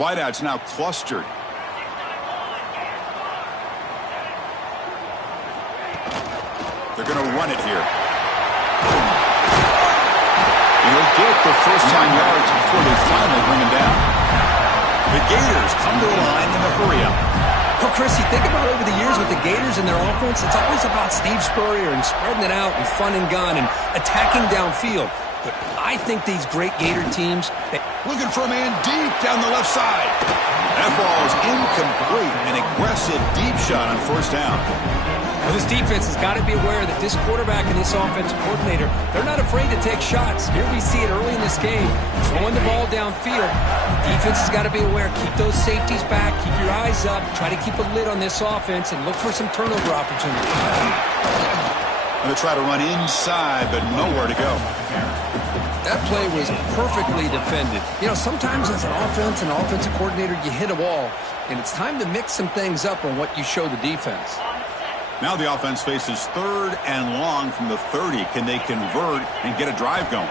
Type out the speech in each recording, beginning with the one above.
Wideouts now clustered. They're going to run it here. He'll get the first-time yards before they finally bring him down. The Gators come to the line in the hurry-up. Well, Chris, you think about over the years with the Gators and their offense, it's always about Steve Spurrier and spreading it out and fun and gun and attacking downfield. But I think these great Gator teams... Looking for a man deep down the left side. That ball is incomplete. An aggressive deep shot on first down. Well, this defense has got to be aware that this quarterback and this offensive coordinator, they're not afraid to take shots. Here we see it early in this game, throwing the ball downfield. The defense has got to be aware. Keep those safeties back. Keep your eyes up. Try to keep a lid on this offense and look for some turnover opportunities. Going to try to run inside, but nowhere to go. That play was perfectly defended. You know, sometimes as an offense and offensive coordinator, you hit a wall, and it's time to mix some things up on what you show the defense. Now the offense faces 3rd and long from the 30. Can they convert and get a drive going?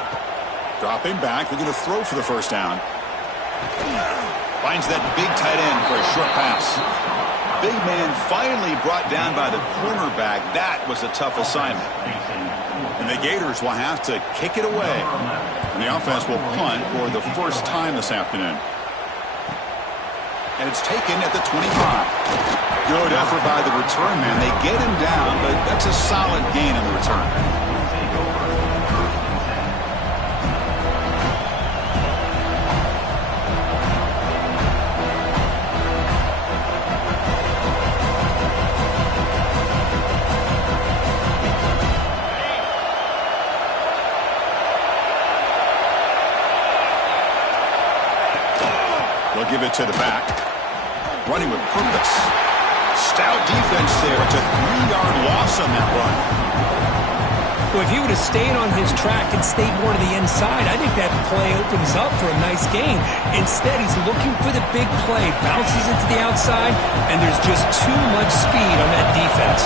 Dropping back. They're going to throw for the first down. Finds that big tight end for a short pass. Big man finally brought down by the cornerback. That was a tough assignment. And the Gators will have to kick it away. And the offense will punt for the first time this afternoon. And it's taken at the 25. Good effort by the return man. They get him down, but that's a solid gain in the return. They'll give it to the back. Running with purpose. Stout defense there. It's a 3-yard loss on that run. Well, if he would have stayed on his track and stayed more to the inside, I think that play opens up for a nice gain. Instead, he's looking for the big play. Bounces it to the outside, and there's just too much speed on that defense.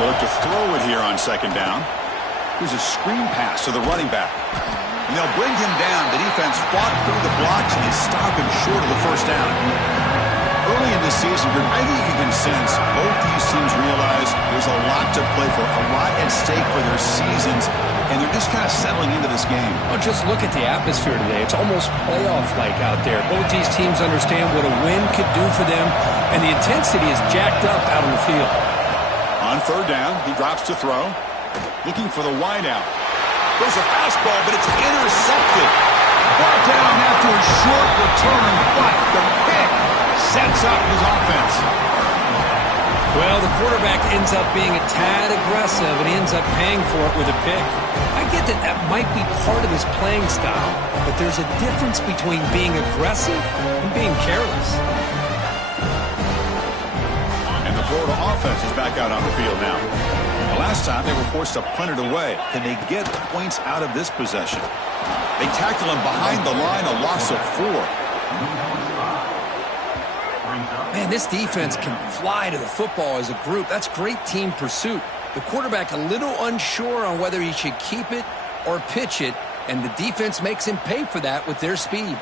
They'll look to throw it here on second down. Here's a screen pass to the running back. And they'll bring him down. The defense fought through the blocks, and they stop him short of the first down. Early in the season, I think you can sense both these teams realize there's a lot to play for, a lot at stake for their seasons, and they're just kind of settling into this game. Well, just look at the atmosphere today. It's almost playoff-like out there. Both these teams understand what a win could do for them, and the intensity is jacked up out on the field. On third down, he drops to throw, looking for the wideout. There's a fastball, but it's intercepted. Brought down after a short return, but the pick sets up his offense. Well, the quarterback ends up being a tad aggressive, and he ends up paying for it with a pick. I get that that might be part of his playing style, but there's a difference between being aggressive and being careless. And the Florida offense is back out on the field now. The last time they were forced to punt it away. Can they get points out of this possession? They tackle him behind the line, a loss of 4. Man, this defense can fly to the football as a group. That's great team pursuit. The quarterback a little unsure on whether he should keep it or pitch it, and the defense makes him pay for that with their speed.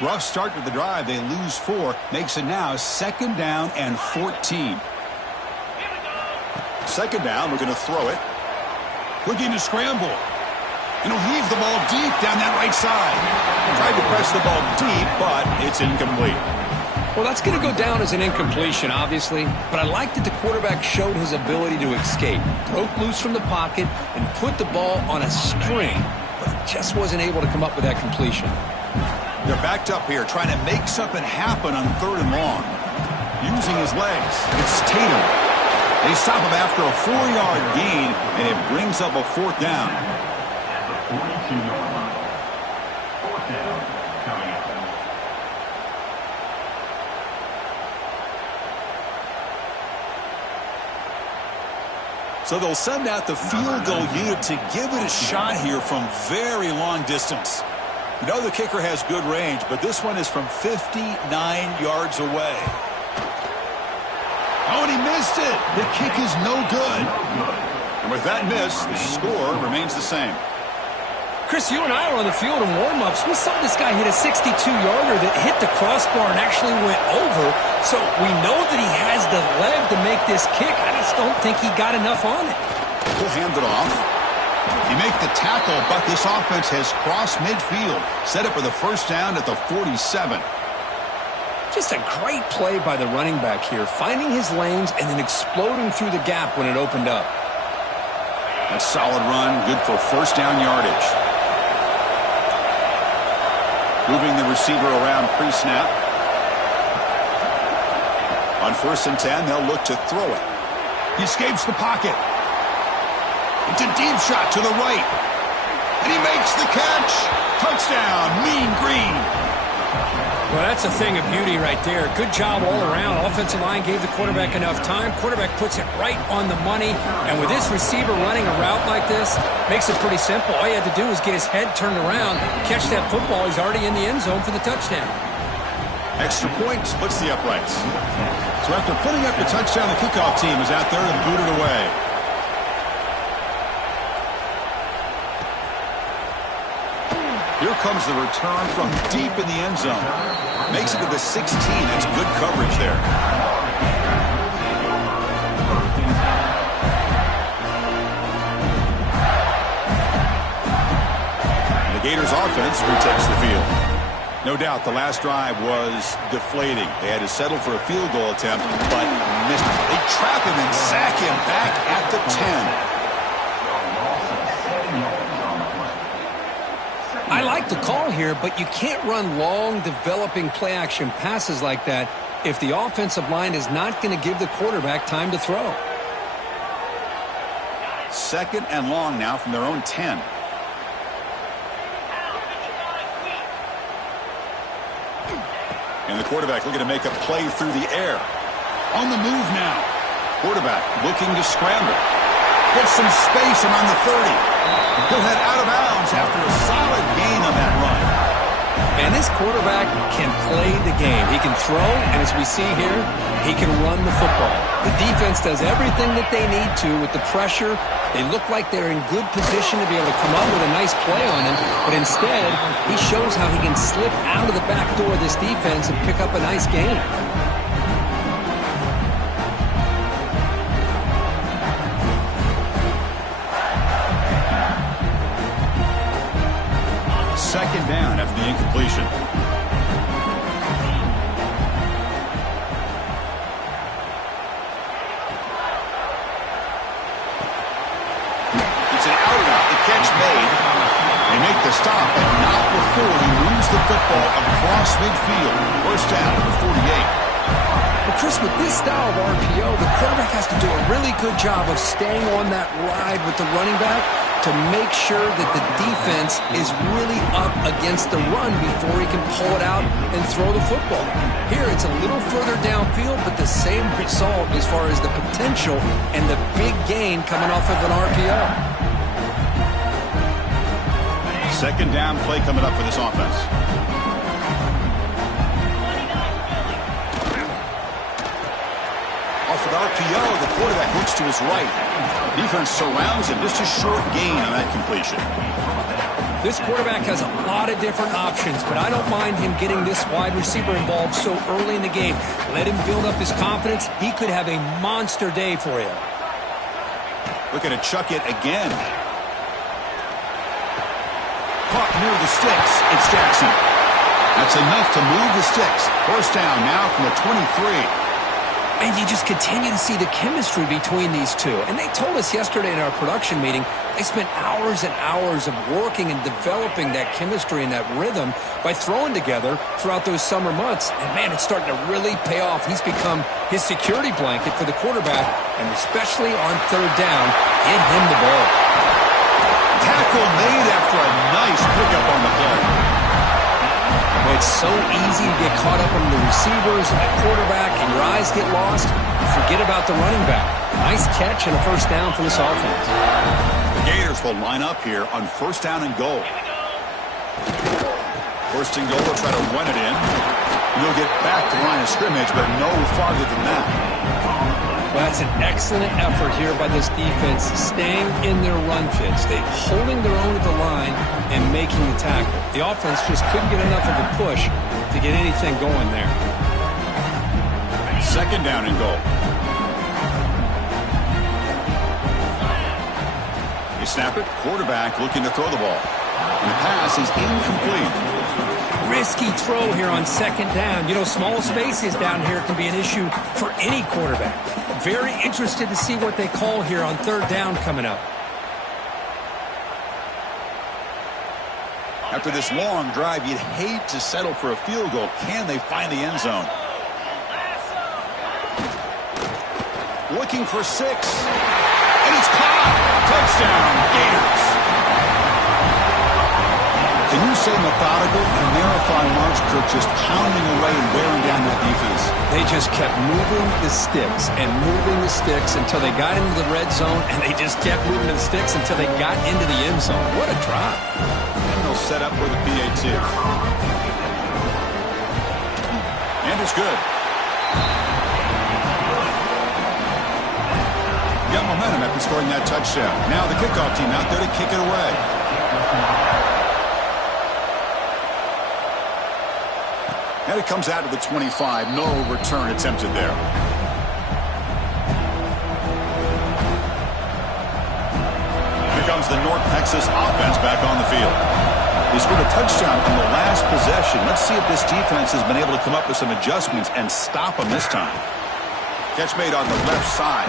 Rough start to the drive. They lose 4. Makes it now 2nd down and 14. 2nd down, we're going to throw it. Looking to scramble. And he'll heave the ball deep down that right side. Tried to press the ball deep, but it's incomplete. Well, that's going to go down as an incompletion, obviously, but I like that the quarterback showed his ability to escape, broke loose from the pocket, and put the ball on a string, but just wasn't able to come up with that completion. They're backed up here, trying to make something happen on 3rd and long. Using his legs. It's Tatum. They stop him after a 4-yard gain, and it brings up a 4th down. So they'll send out the field goal unit to give it a shot here from very long distance. You know the kicker has good range, but this one is from 59 yards away. Oh, and he missed it. The kick is no good. And with that miss, the score remains the same. Chris, you and I were on the field in warm-ups. We saw this guy hit a 62-yarder that hit the crossbar and actually went over. So we know that he has the leg to make this kick. I just don't think he got enough on it. He'll hand it off. He make the tackle, but this offense has crossed midfield. Set up for the first down at the 47. Just a great play by the running back here, finding his lanes and then exploding through the gap when it opened up. A solid run, good for first down yardage. Moving the receiver around pre-snap. On 1st and 10, they'll look to throw it. He escapes the pocket. It's a deep shot to the right. And he makes the catch. Touchdown, Mean Green. Well, that's a thing of beauty right there. Good job all around. Offensive line gave the quarterback enough time. Quarterback puts it right on the money. And with this receiver running a route like this, makes it pretty simple. All you had to do was get his head turned around, catch that football. He's already in the end zone for the touchdown. Extra point splits the uprights. So after putting up the touchdown, the kickoff team is out there and boot it away. Here comes the return from deep in the end zone. Makes it to the 16. It's good coverage there. The Gators offense retakes the field. No doubt the last drive was deflating. They had to settle for a field goal attempt, but missed it. They trap him and sack him back at the 10. I like the call here, but you can't run long, developing play-action passes like that if the offensive line is not going to give the quarterback time to throw. 2nd and long now from their own 10. And the quarterback looking to make a play through the air. On the move now. Quarterback looking to scramble. Gets some space around the 30. He'll head out of bounds after a solid gain on that run. And this quarterback can play the game. He can throw, and as we see here, he can run the football. The defense does everything that they need to with the pressure. They look like they're in good position to be able to come up with a nice play on him, but instead, he shows how he can slip out of the back door of this defense and pick up a nice gain. Second down after the incompletion. It's an out route. The catch made. They make the stop, but not before he moves the football across midfield. First down at the 48. But Chris, with this style of RPO, the quarterback has to do a really good job of staying on that ride with the running back to make sure that the defense is really up against the run before he can pull it out and throw the football. Here, it's a little further downfield, but the same result as far as the potential and the big gain coming off of an RPO. Second down play coming up for this offense. Off an RPO, the quarterback looks to his right. Defense surrounds him. Just a short gain on that completion. This quarterback has a lot of different options, but I don't mind him getting this wide receiver involved so early in the game. Let him build up his confidence. He could have a monster day for you. Looking to chuck it again. Caught near the sticks. It's Jackson. That's enough to move the sticks. First down now from the 23. And you just continue to see the chemistry between these two. And they told us yesterday in our production meeting, they spent hours and hours of working and developing that chemistry and that rhythm by throwing together throughout those summer months. And, man, it's starting to really pay off. He's become his security blanket for the quarterback, and especially on third down, get him the ball. Tackle made after a nice pickup on the play. It's so easy to get caught up on the receivers and the quarterback, and your eyes get lost. Forget about the running back. Nice catch and a first down for this offense. The Gators will line up here on first down and goal. First and goal, they'll try to run it in. You'll get back to the line of scrimmage, but no farther than that. Well, that's an excellent effort here by this defense, staying in their run fits. They're holding their own at the line and making the tackle. The offense just couldn't get enough of a push to get anything going there. Second down and goal. You snap it, quarterback looking to throw the ball. And the pass is incomplete. Risky throw here on second down. You know, small spaces down here can be an issue for any quarterback. Very interested to see what they call here on third down coming up. After this long drive, you'd hate to settle for a field goal. Can they find the end zone? Looking for 6. And it's caught. Touchdown, Gators. Can you say methodical? A marathon march, Kirk, just pounding away and wearing down that defense. They just kept moving the sticks and moving the sticks until they got into the red zone, and they just kept moving the sticks until they got into the end zone. What a drive. And they'll set up for the PAT. And it's good. Got momentum after scoring that touchdown. Now the kickoff team out there to kick it away. And it comes out to the 25. No return attempted there. Here comes the North Texas offense back on the field. They scored a touchdown on the last possession. Let's see if this defense has been able to come up with some adjustments and stop them this time. Catch made on the left side.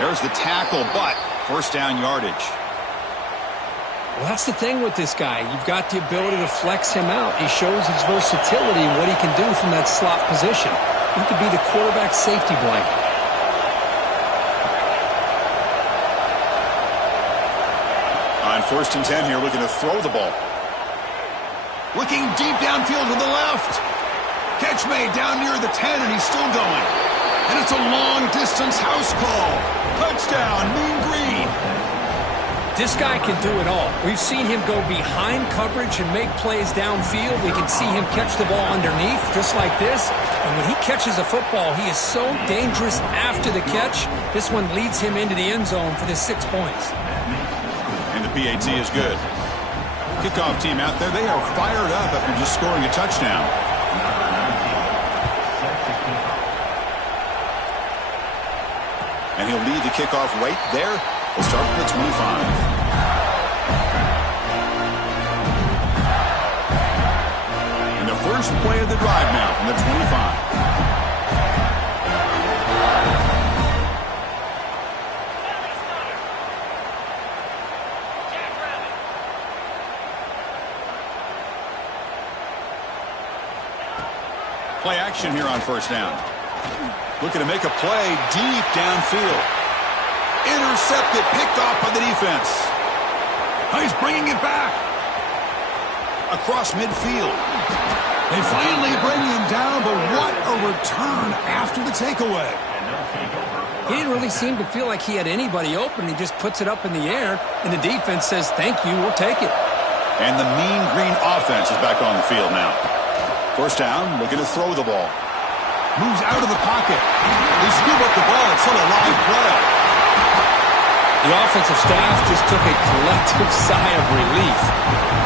There's the tackle, but first down yardage. Well, that's the thing with this guy. You've got the ability to flex him out. He shows his versatility and what he can do from that slot position. He could be the quarterback safety blanket. On 1st and 10 here, looking to throw the ball. Looking deep downfield to the left. Catch made down near the 10, and he's still going. And it's a long-distance house call. Touchdown, Mean Green. This guy can do it all. We've seen him go behind coverage and make plays downfield. We can see him catch the ball underneath, just like this. And when he catches a football, he is so dangerous after the catch. This one leads him into the end zone for the 6 points. And the PAT is good. Kickoff team out there, they are fired up after just scoring a touchdown. And he'll lead the kickoff right there. We'll start from the 25. And the first play of the drive now from the 25. Play action here on first down. Looking to make a play deep downfield. Intercepted, picked off by the defense. He's bringing it back. Across midfield. They finally bring him down, but what a return after the takeaway. He didn't really seem to feel like he had anybody open. He just puts it up in the air, and the defense says, thank you, we'll take it. And the Mean Green offense is back on the field now. First down, looking to throw the ball. Moves out of the pocket. They scoop up the ball. It's still a live play. The offensive staff just took a collective sigh of relief.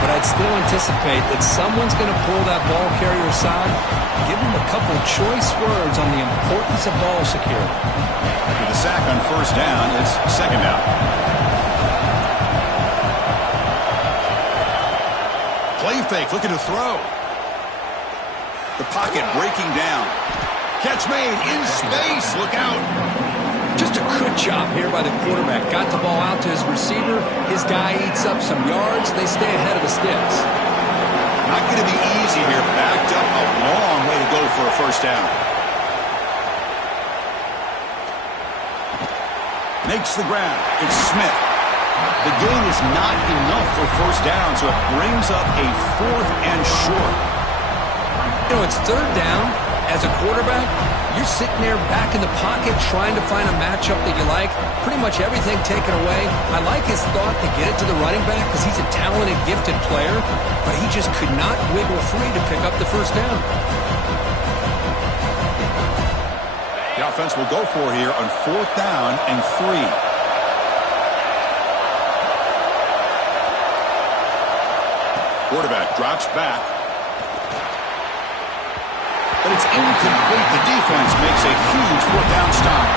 But I'd still anticipate that someone's going to pull that ball carrier aside and give him a couple choice words on the importance of ball security. With a sack on first down, it's second down. Play fake, looking to throw. The pocket breaking down. Catch made in space. Look out. Just a good job here by the quarterback. Got the ball out to his receiver. His guy eats up some yards. They stay ahead of the sticks. Not going to be easy here. Backed up a long way to go for a first down. Makes the grab. It's Smith. The gain is not enough for first down, so it brings up a 4th and short. You know, it's third down. As a quarterback, you're sitting there back in the pocket trying to find a matchup that you like. Pretty much everything taken away. I like his thought to get it to the running back because he's a talented, gifted player, but he just could not wiggle free to pick up the first down. The offense will go for here on 4th down and 3. Quarterback drops back. But it's incomplete. The defense makes a huge 4th down stop.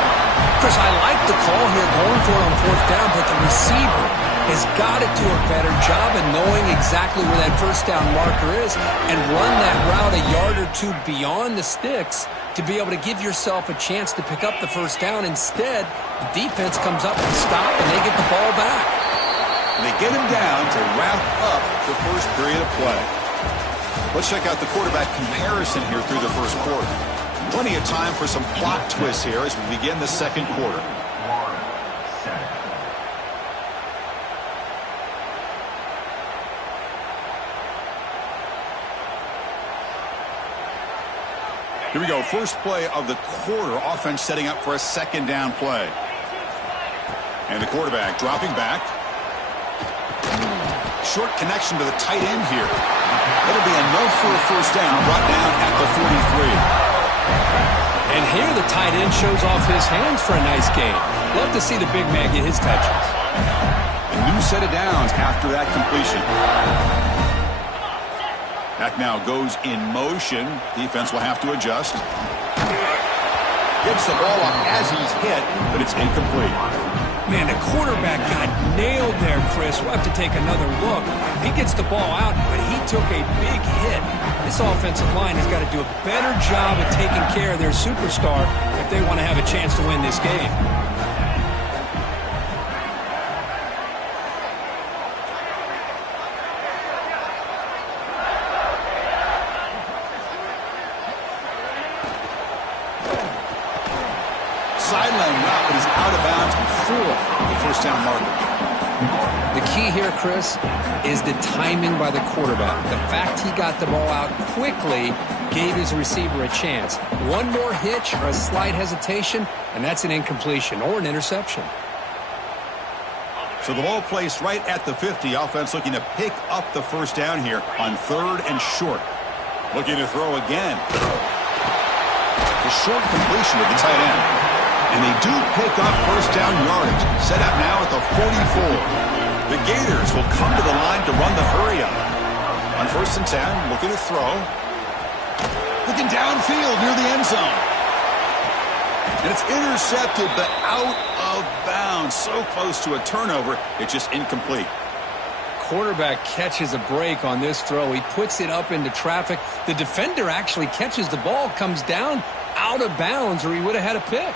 Chris, I like the call here going for it on 4th down, but the receiver has got to do a better job of knowing exactly where that 1st down marker is and run that route a yard or 2 beyond the sticks to be able to give yourself a chance to pick up the 1st down. Instead, the defense comes up and stop, and they get the ball back. And they get him down to wrap up the first period of play. Let's check out the quarterback comparison here through the first quarter. Plenty of time for some plot twists here as we begin the second quarter. Here we go. First play of the quarter. Offense setting up for a 2nd down play. And the quarterback dropping back. Short connection to the tight end here. That'll be enough for a 1st down, brought down at the 43. And here the tight end shows off his hands for a nice gain. Love to see the big man get his touches. A new set of downs after that completion. That now goes in motion. Defense will have to adjust. Gets the ball up as he's hit, but it's incomplete. Man, the quarterback got nailed there, Chris. We'll have to take another look. He gets the ball out, but he took a big hit. This offensive line has got to do a better job of taking care of their superstar if they want to have a chance to win this game. Sideline route, but he's out of bounds before the 1st down marker. The key here, Chris, is the timing by the quarterback. The fact he got the ball out quickly gave his receiver a chance. One more hitch or a slight hesitation, and that's an incompletion or an interception. So the ball placed right at the 50. Offense looking to pick up the 1st down here on 3rd and short. Looking to throw again. The short completion with the tight end. And they do pick up 1st down yardage. Set up now at the 44. The Gators will come to the line to run the hurry up. On 1st and 10, looking to throw. Looking downfield near the end zone. And it's intercepted, but out of bounds. So close to a turnover, it's just incomplete. Quarterback catches a break on this throw. He puts it up into traffic. The defender actually catches the ball, comes down out of bounds, or he would have had a pick.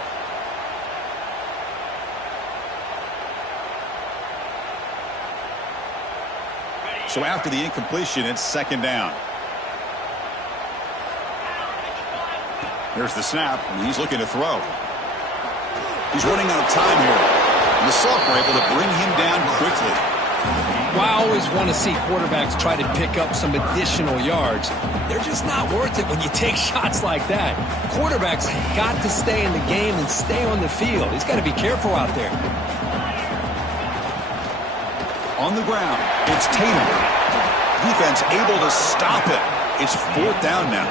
So after the incompletion, it's 2nd down. There's the snap, and he's looking to throw. He's running out of time here. And the Sophomore able to bring him down quickly. Well, I always want to see quarterbacks try to pick up some additional yards. They're just not worth it when you take shots like that. Quarterbacks got to stay in the game and stay on the field. He's got to be careful out there. On the ground, it's Tatum. Defense able to stop it. It's 4th down now.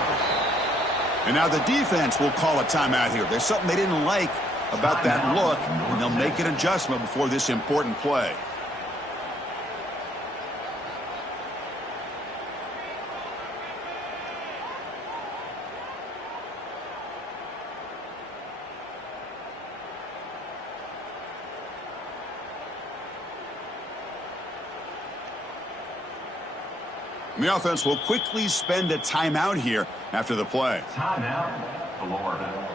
And now the defense will call a timeout here. There's something they didn't like about that look, and they'll make an adjustment before this important play. The offense will quickly spend a timeout here after the play. Timeout, Florida.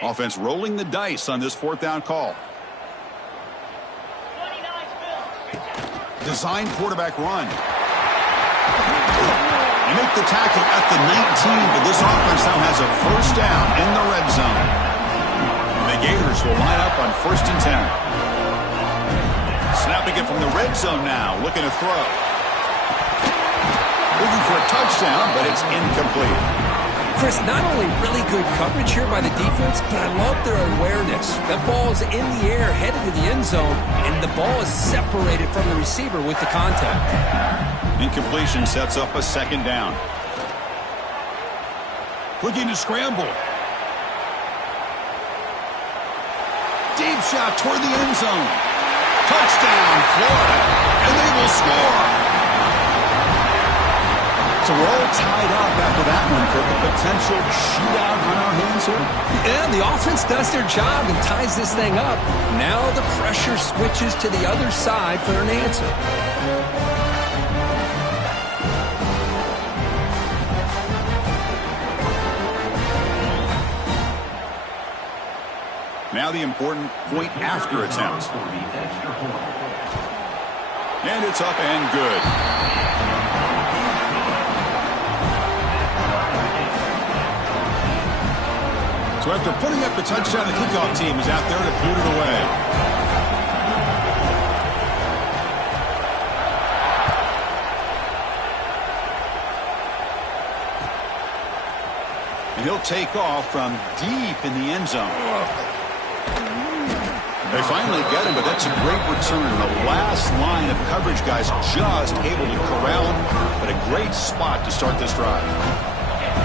Offense rolling the dice on this 4th down call. Design quarterback run. They make the tackle at the 19, but this offense now has a 1st down in the red zone. And the Gators will line up on 1st and 10. Snapping it from the red zone now, looking to throw. Looking for a touchdown, but it's incomplete. Chris, not only really good coverage here by the defense, but I love their awareness. That ball is in the air, headed to the end zone, and the ball is separated from the receiver with the contact. Incompletion sets up a second down. Looking to scramble. Deep shot toward the end zone. Touchdown, Florida, and they will score. So we're all tied up after that one for the potential shootout on our hands here. Yeah, the offense does their job and ties this thing up. Now the pressure switches to the other side for an answer. Now the important point after attempt. And it's up and good. So after putting up the touchdown, the kickoff team is out there to boot it away. And he'll take off from deep in the end zone. They finally get him, but that's a great return. The last line of coverage guys just able to corral him, but a great spot to start this drive.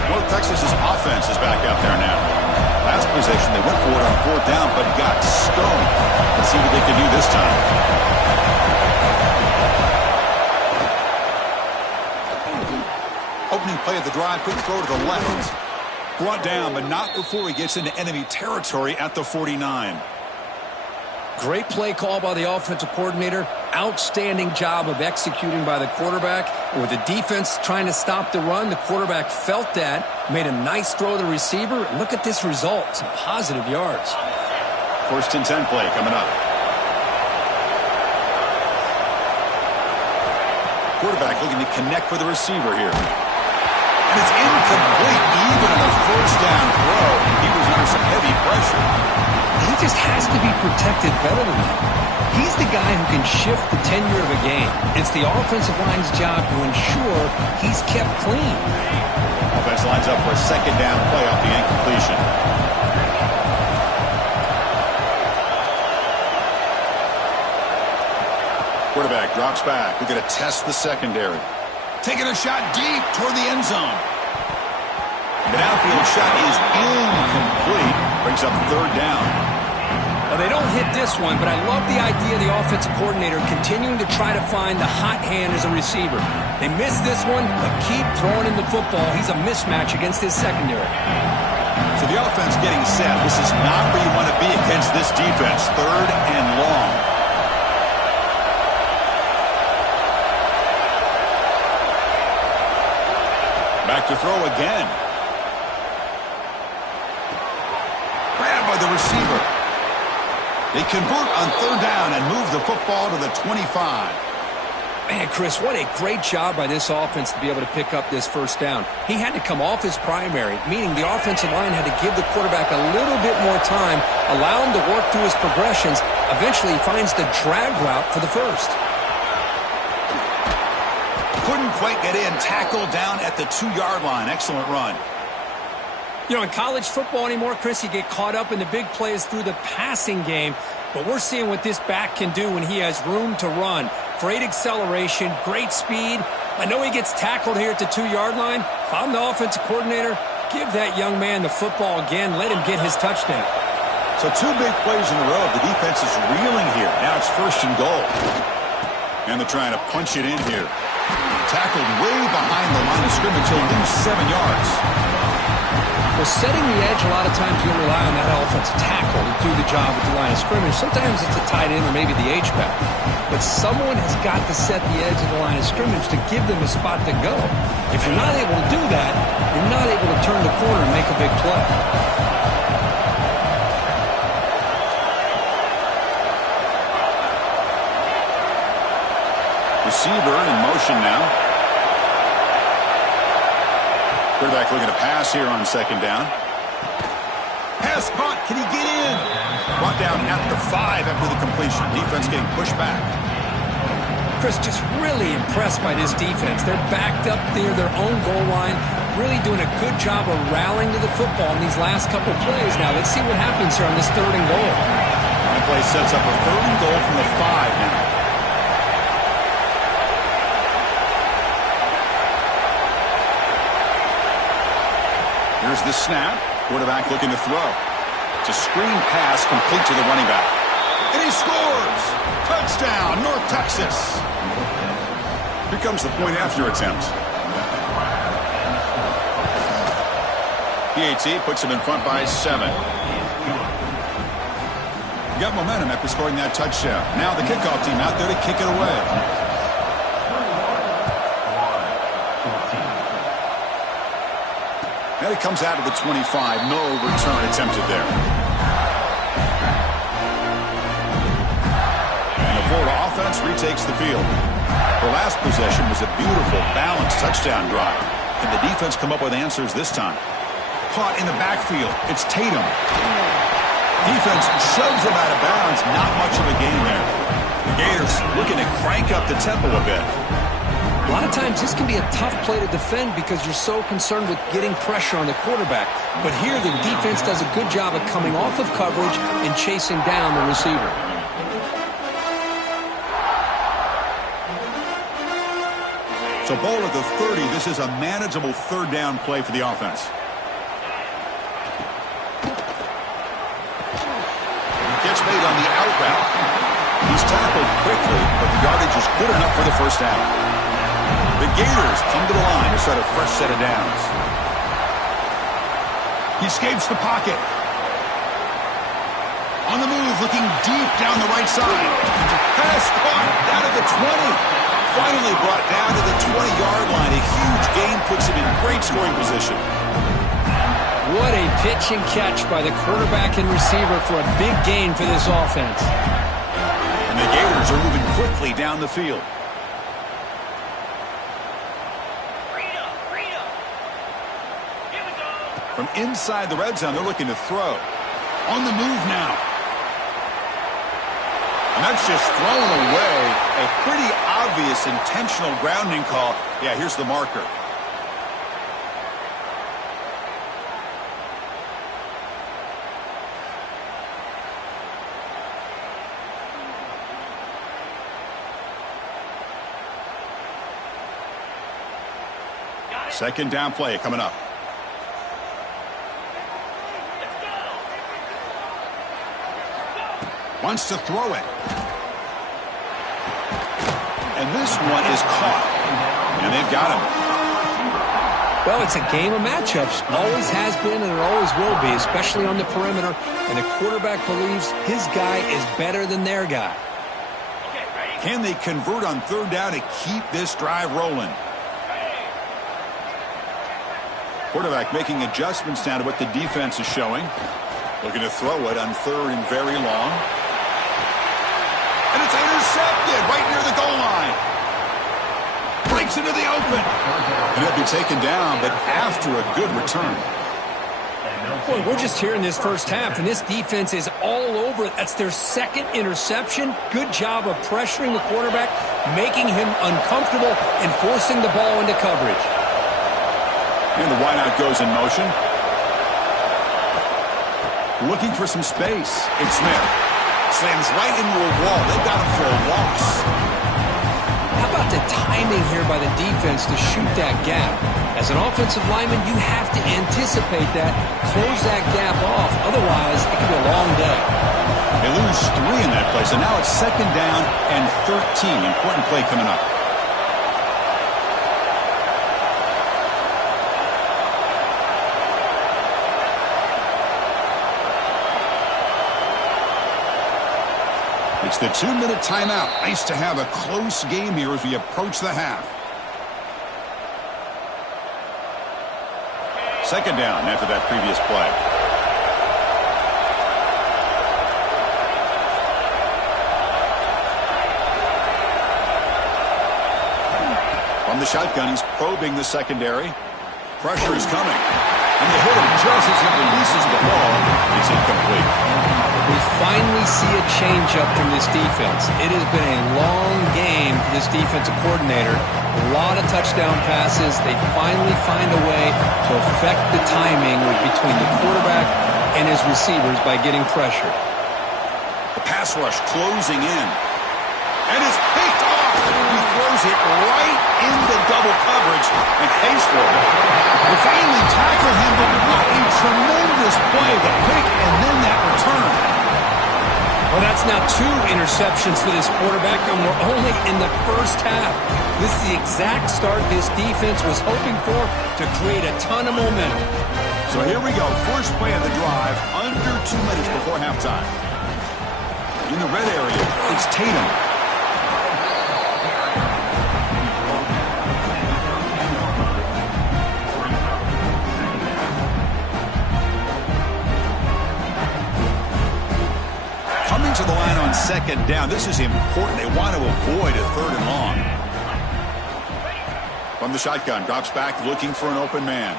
North Texas's offense is back out there now. Last possession, they went for it on fourth down, but got stoned. Let's see what they can do this time. Opening play of the drive, quick throw to the left. Brought down, but not before he gets into enemy territory at the 49. Great play call by the offensive coordinator. Outstanding job of executing by the quarterback. With the defense trying to stop the run, the quarterback felt that, made a nice throw to the receiver. Look at this result. Some positive yards. First and 10 play coming up. Quarterback looking to connect with the receiver here. And it's incomplete, even on a first down throw. He was under some heavy pressure. He just has to be protected better than that. He's the guy who can shift the tenure of a game. It's the offensive line's job to ensure he's kept clean. Offense lines up for a second down play off the incompletion. Quarterback drops back. We're going to test the secondary. Taking a shot deep toward the end zone. The downfield shot is incomplete. Brings up third down. Well, they don't hit this one, but I love the idea of the offensive coordinator continuing to try to find the hot hand as a receiver. They missed this one, but keep throwing him the football. He's a mismatch against his secondary. So the offense getting set. This is not where you want to be against this defense. Third and long. Back to throw again. Grabbed by the receiver. They convert on third down and move the football to the 25. Man, Chris, what a great job by this offense to be able to pick up this first down. He had to come off his primary, meaning the offensive line had to give the quarterback a little bit more time, allow him to work through his progressions. Eventually, he finds the drag route for the first. Couldn't quite get in. Tackled down at the 2-yard line. Excellent run. You know, in college football anymore, Chris, you get caught up in the big plays through the passing game. But we're seeing what this back can do when he has room to run. Great acceleration, great speed. I know he gets tackled here at the 2-yard line. If I'm the offensive coordinator, give that young man the football again. Let him get his touchdown. So 2 big plays in a row. The defense is reeling here. Now it's first and goal. And they're trying to punch it in here. Tackled way behind the line of scrimmage. He'll lose 7 yards. Well, setting the edge, a lot of times you'll rely on that offensive tackle to do the job at the line of scrimmage. Sometimes it's a tight end or maybe the H-back. But someone has got to set the edge of the line of scrimmage to give them a spot to go. If you're not able to do that, you're not able to turn the corner and make a big play. Receiver in motion now. Quarterback looking to pass here on second down. Pass caught. Can he get in? Brought down at the 5 after the completion. Defense getting pushed back. Chris, just really impressed by this defense. They're backed up near their own goal line. really doing a good job of rallying to the football in these last couple plays. Now, let's see what happens here on this 3rd and goal. The play sets up a 3rd and goal from the 5 now. Here's the snap. Quarterback looking to throw. It's a screen pass complete to the running back. And he scores! Touchdown, North Texas! Here comes the point after attempt. PAT puts him in front by 7. Got momentum after scoring that touchdown. Now the kickoff team out there to kick it away. And it comes out of the 25. No return attempted there. And the Florida offense retakes the field. The last possession was a beautiful, balanced touchdown drive. Can the defense come up with answers this time? Caught in the backfield. It's Tatum. Defense shoves him out of bounds. Not much of a gain there. The Gators looking to crank up the tempo a bit. A lot of times this can be a tough play to defend because you're so concerned with getting pressure on the quarterback. But here the defense does a good job of coming off of coverage and chasing down the receiver. So ball at the 30. This is a manageable 3rd down play for the offense. Gets made on the out route. He's tackled quickly, but the yardage is good enough for the 1st down. The Gators come to the line to start a fresh set of downs. He escapes the pocket. On the move, looking deep down the right side. Pass caught down at the 20. Finally brought down to the 20-yard line. A huge gain puts him in great scoring position. What a pitch and catch by the quarterback and receiver for a big gain for this offense. And the Gators are moving quickly down the field. From inside the red zone, they're looking to throw. On the move now. And that's just thrown away. A pretty obvious intentional grounding call. Yeah, here's the marker. Second down play coming up. Wants to throw it. And this one is caught. And they've got him. Well, it's a game of matchups. Always has been and it always will be, especially on the perimeter. And the quarterback believes his guy is better than their guy. Can they convert on 3rd down to keep this drive rolling? Quarterback making adjustments now to what the defense is showing. Looking to throw it on 3rd and very long. And it's intercepted right near the goal line. Breaks into the open. And he'll be taken down, but after a good return. Boy, we're just here in this 1st half, and this defense is all over it. That's their 2nd interception. Good job of pressuring the quarterback, making him uncomfortable, and forcing the ball into coverage. And the wideout goes in motion. Looking for some space. It's Smith. Slams right into a wall. They've got him for a loss. How about the timing here by the defense to shoot that gap? As an offensive lineman, you have to anticipate that, close that gap off. Otherwise, it could be a long day. They lose 3 in that play, so now it's 2nd down and 13. Important play coming up. It's the 2-minute timeout. Nice to have a close game here as we approach the half. 2nd down after that previous play. From the shotgun, he's probing the secondary. Pressure is coming. And they hit him just as he releases the ball. It's incomplete. We finally see a change-up from this defense. It has been a long game for this defensive coordinator. A lot of touchdown passes. They finally find a way to affect the timing between the quarterback and his receivers by getting pressure. The pass rush closing in. And it's picked off. He throws it right into double coverage and pays for it. They finally tackle him, but what a tremendous play. The pick and then that return. Well, that's now 2 interceptions for this quarterback, and we're only in the first half. This is the exact start this defense was hoping for to create a ton of momentum. So here we go. First play of the drive, under 2 minutes before halftime. In the red area, it's Tatum. Coming to the line on second down. This is important. They want to avoid a 3rd and long. From the shotgun, drops back looking for an open man.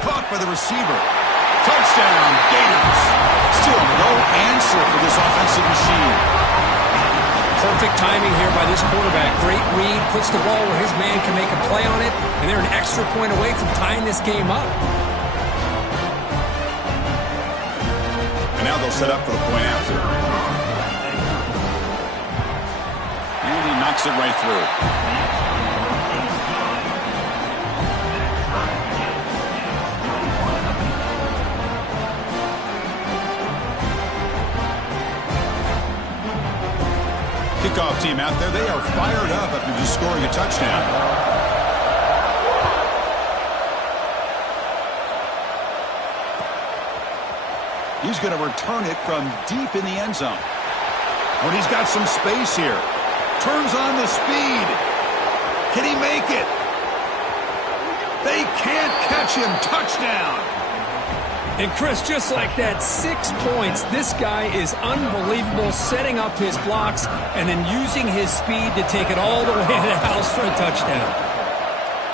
Caught by the receiver. Touchdown, Gators. Still no answer for this offensive machine. Perfect timing here by this quarterback. Great read, puts the ball where his man can make a play on it, and they're an extra point away from tying this game up. And now they'll set up for the point after. And he knocks it right through. Kickoff team out there, they are fired up after just scoring a touchdown. He's going to return it from deep in the end zone. When he's got some space here. Turns on the speed. Can he make it? They can't catch him. Touchdown. And Chris, just like that, 6 points. This guy is unbelievable, setting up his blocks and then using his speed to take it all the way to the house for a touchdown.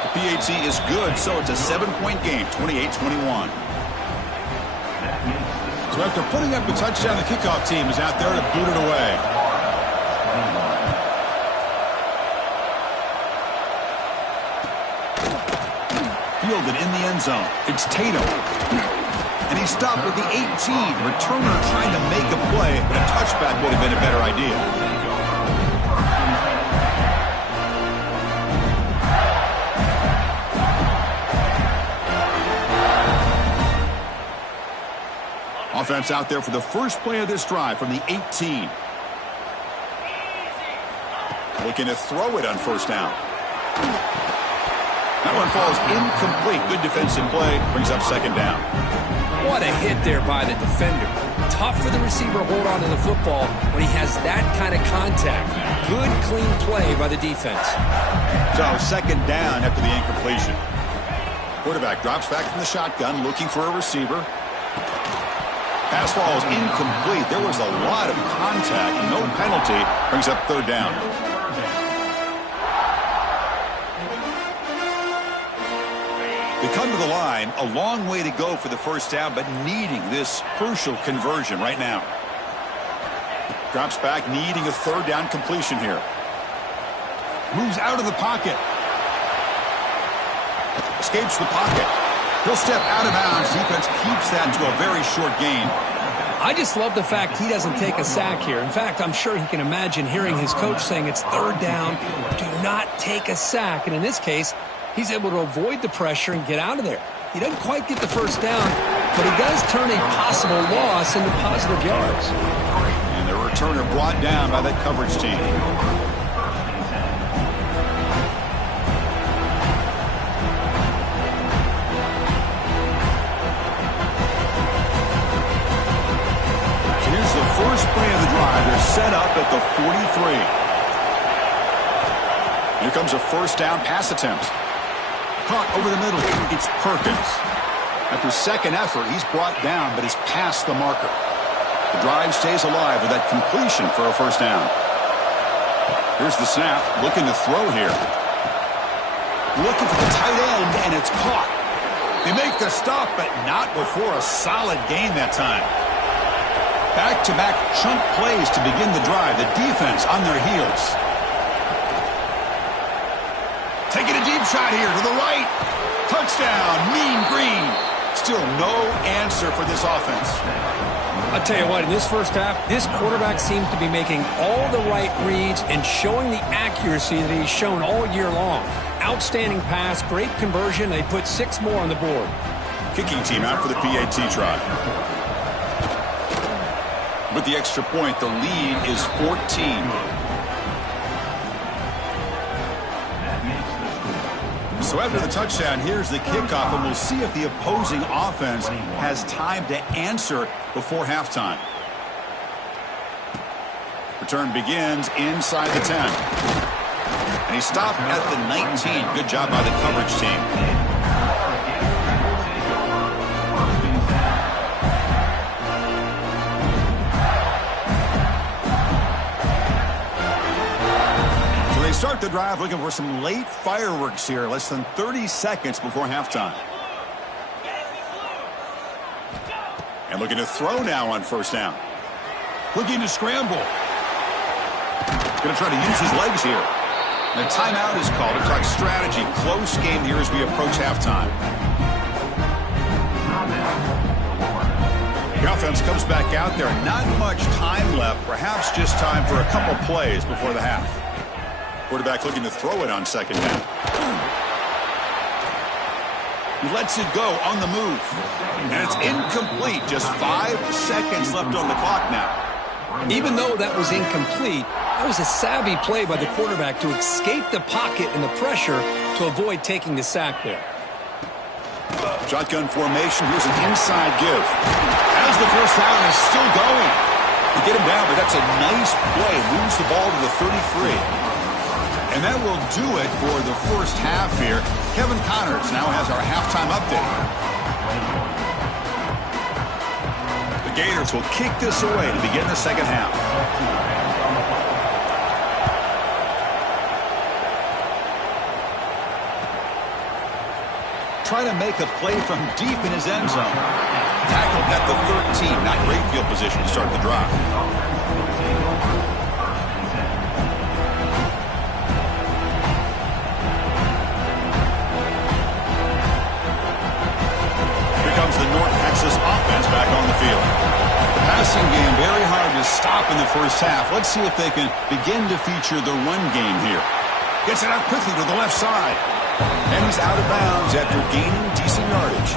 The PAT is good, so it's a 7-point game, 28-21. So after putting up a touchdown, the kickoff team is out there to boot it away. Fielded in the end zone. It's Tatum. And he stopped with the 18. Returner trying to make a play, but a touchback would have been a better idea. Offense out there for the first play of this drive from the 18. Looking to throw it on first down. That one falls incomplete. Good defensive play. Brings up second down. What a hit there by the defender. Tough for the receiver to hold on to the football when he has that kind of contact. Good, clean play by the defense. So second down after the incompletion. Quarterback drops back from the shotgun, looking for a receiver. Pass falls incomplete. There was a lot of contact. No penalty. Brings up third down. They come to the line, a long way to go for the first down, but needing this crucial conversion right now. Drops back, needing a third down completion here. Moves out of the pocket. Escapes the pocket. He'll step out of bounds. Defense keeps that to a very short gain. I just love the fact he doesn't take a sack here. In fact, I'm sure he can imagine hearing his coach saying it's third down, do not take a sack. And in this case, he's able to avoid the pressure and get out of there. He doesn't quite get the first down, but he does turn a possible loss into positive yards. And the returner brought down by that coverage team. So here's the first play of the drive. They're set up at the 43. Here comes a first down pass attempt. Caught over the middle. It's Perkins. After second effort, he's brought down, but is past the marker. The drive stays alive with that completion for a first down. Here's the snap. Looking to throw here. Looking for the tight end, and it's caught. They make the stop, but not before a solid gain that time. Back-to-back chunk plays to begin the drive. The defense on their heels. Taking a deep shot here to the right. Touchdown, Mean Green. Still no answer for this offense. I'll tell you what, in this first half, this quarterback seems to be making all the right reads and showing the accuracy that he's shown all year long. Outstanding pass, great conversion. They put 6 more on the board. Kicking team out for the PAT try. With the extra point, the lead is 14. So after the touchdown, here's the kickoff, and we'll see if the opposing offense has time to answer before halftime. Return begins inside the 10. And he stopped at the 19. Good job by the coverage team. Start the drive looking for some late fireworks here. Less than 30 seconds before halftime. And looking to throw now on first down. Looking to scramble. Going to try to use his legs here. And a timeout is called to talk strategy. Close game here as we approach halftime. The offense comes back out there. Not much time left. Perhaps just time for a couple plays before the half. Quarterback looking to throw it on second down. He lets it go on the move. And it's incomplete. Just 5 seconds left on the clock now. Even though that was incomplete, that was a savvy play by the quarterback to escape the pocket and the pressure to avoid taking the sack there. Shotgun formation. Here's an inside give. As the first down is still going. They get him down, but that's a nice play. Moves the ball to the 33. And that will do it for the first half here. Kevin Connors now has our halftime update. The Gators will kick this away to begin the second half. Trying to make a play from deep in his end zone. Tackled at the 13. Not great field position to start the drive. The North Texas offense back on the field. The passing game very hard to stop in the first half. Let's see if they can begin to feature the run game here. Gets it out quickly to the left side. And he's out of bounds after gaining decent yardage.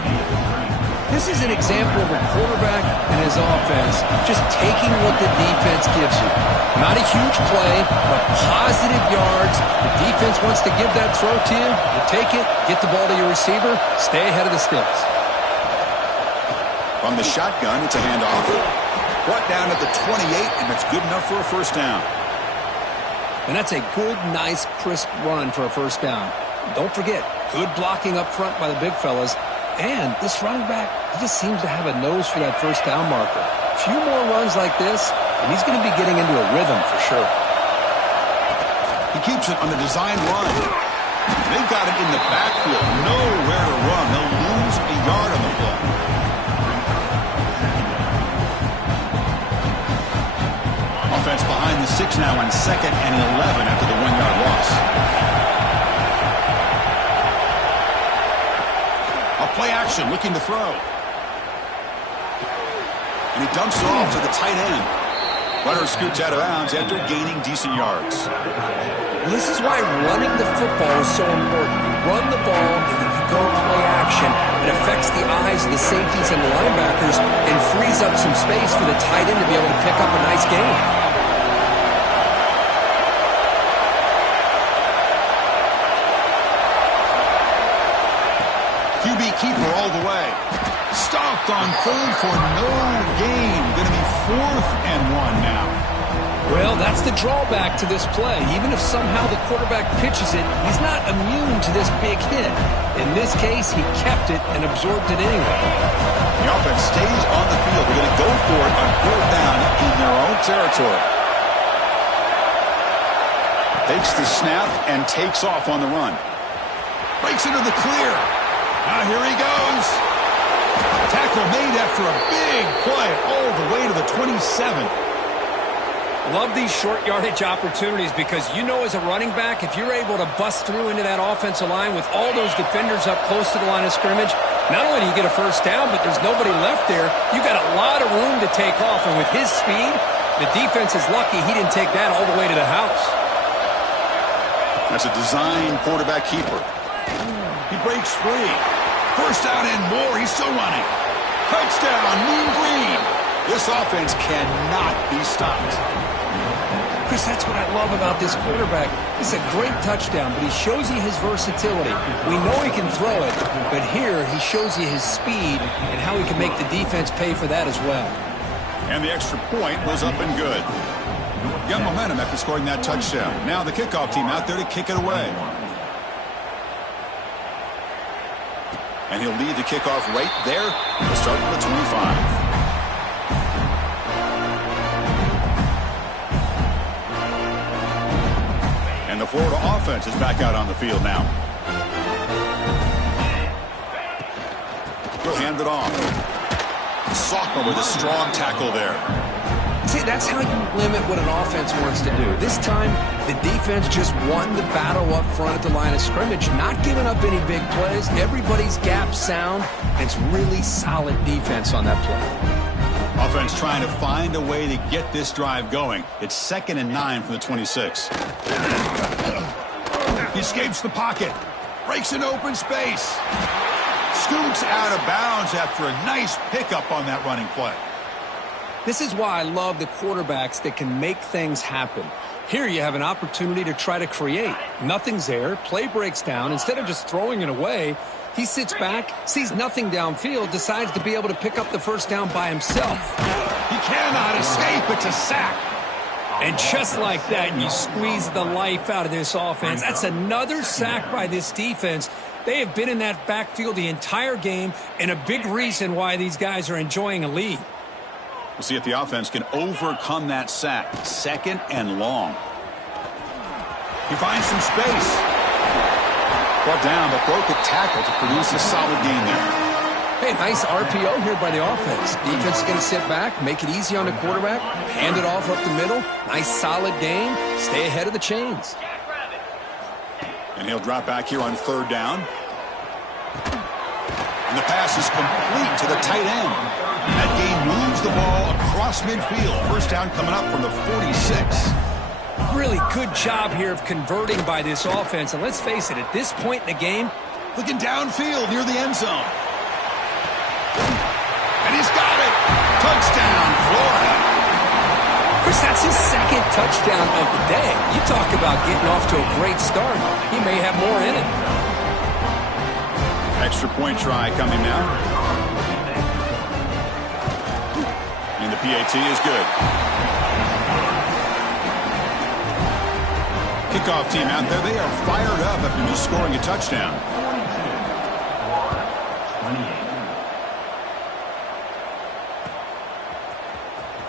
This is an example of a quarterback and his offense just taking what the defense gives you. Not a huge play, but positive yards. The defense wants to give that throw to you. You take it, get the ball to your receiver, stay ahead of the sticks. From the shotgun, it's a handoff. Brought down at the 28, and it's good enough for a first down. And that's a good, nice, crisp run for a first down. Don't forget, good blocking up front by the big fellas. And this running back, he just seems to have a nose for that first down marker. A few more runs like this, and he's going to be getting into a rhythm for sure. He keeps it on the design run. They've got it in the backfield. Nowhere to run. They'll lose a yard on the play. Offense behind the 6 now on 2nd and 11 after the 1-yard loss. A play action, looking to throw. And he dumps it off to the tight end. Runner scoots out of bounds after gaining decent yards. Well, this is why running the football is so important. You run the ball, and if you go play action, it affects the eyes of the safeties and the linebackers and frees up some space for the tight end to be able to pick up a nice gain. QB keeper all the way. Stopped on third for no gain. Going to be 4th and 1 now. Well, that's the drawback to this play. Even if somehow the quarterback pitches it, he's not immune to this big hit. In this case, he kept it and absorbed it anyway. The offense stays on the field. They're going to go for it on 4th down in their own territory. Takes the snap and takes off on the run. Breaks into the clear. Now here he goes. Tackle made after a big play all the way to the 27. Love these short yardage opportunities because you know as a running back, if you're able to bust through into that offensive line with all those defenders up close to the line of scrimmage, not only do you get a first down, but there's nobody left there. You got a lot of room to take off, and with his speed, the defense is lucky he didn't take that all the way to the house. That's a design quarterback keeper. He breaks free. First down and more. He's still running. Touchdown, Mean Green. This offense cannot be stopped. Chris, that's what I love about this quarterback. It's a great touchdown, but he shows you his versatility. We know he can throw it, but here he shows you his speed and how he can make the defense pay for that as well. And the extra point was up and good. Got momentum after scoring that touchdown. Now the kickoff team out there to kick it away. And he'll lead the kickoff right there. He'll start with the 25. And the Florida offense is back out on the field now. He'll hand it off. Sophomore with a strong tackle there. See, that's how you limit what an offense wants to do. This time, the defense just won the battle up front at the line of scrimmage, not giving up any big plays. Everybody's gap sound, and it's really solid defense on that play. Offense trying to find a way to get this drive going. It's 2nd and 9 from the 26. He escapes the pocket. Breaks an open space. Scoots out of bounds after a nice pickup on that running play. This is why I love the quarterbacks that can make things happen. Here you have an opportunity to try to create. Nothing's there. Play breaks down. Instead of just throwing it away, he sits back, sees nothing downfield, decides to be able to pick up the first down by himself. He cannot escape. It's a sack. And just like that, you squeeze the life out of this offense. That's another sack by this defense. They have been in that backfield the entire game, and a big reason why these guys are enjoying a lead. We'll see if the offense can overcome that sack. 2nd and long. He finds some space. Brought down, but broke a tackle to produce a solid gain there. Hey, nice RPO here by the offense. Defense is going to sit back, make it easy on the quarterback, hand it off up the middle. Nice solid gain. Stay ahead of the chains. And he'll drop back here on 3rd down. And the pass is complete to the tight end. That gain moves the ball across midfield. First down coming up from the 46. Really good job here of converting by this offense. And let's face it, at this point in the game, looking downfield near the end zone. And he's got it. Touchdown, Florida. Chris, that's his 2nd touchdown of the day. You talk about getting off to a great start. He may have more in it. Extra point try coming now. And the PAT is good. Kickoff team out there, they are fired up after just scoring a touchdown.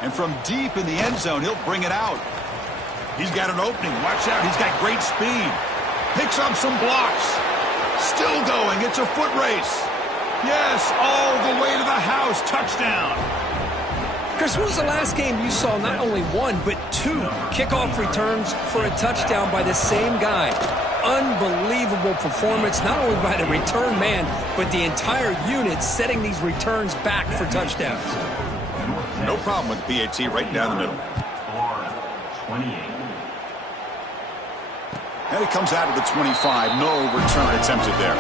And from deep in the end zone, he'll bring it out. He's got an opening. Watch out. He's got great speed. Picks up some blocks. Still going. It's a foot race. Yes, all the way to the house. Touchdown. Chris, when was the last game you saw not only 1, but 2 kickoff returns for a touchdown by the same guy? Unbelievable performance, not only by the return man, but the entire unit setting these returns back for touchdowns. No problem with the PAT right down the middle. Florida, 28. And it comes out of the 25. No return attempted there.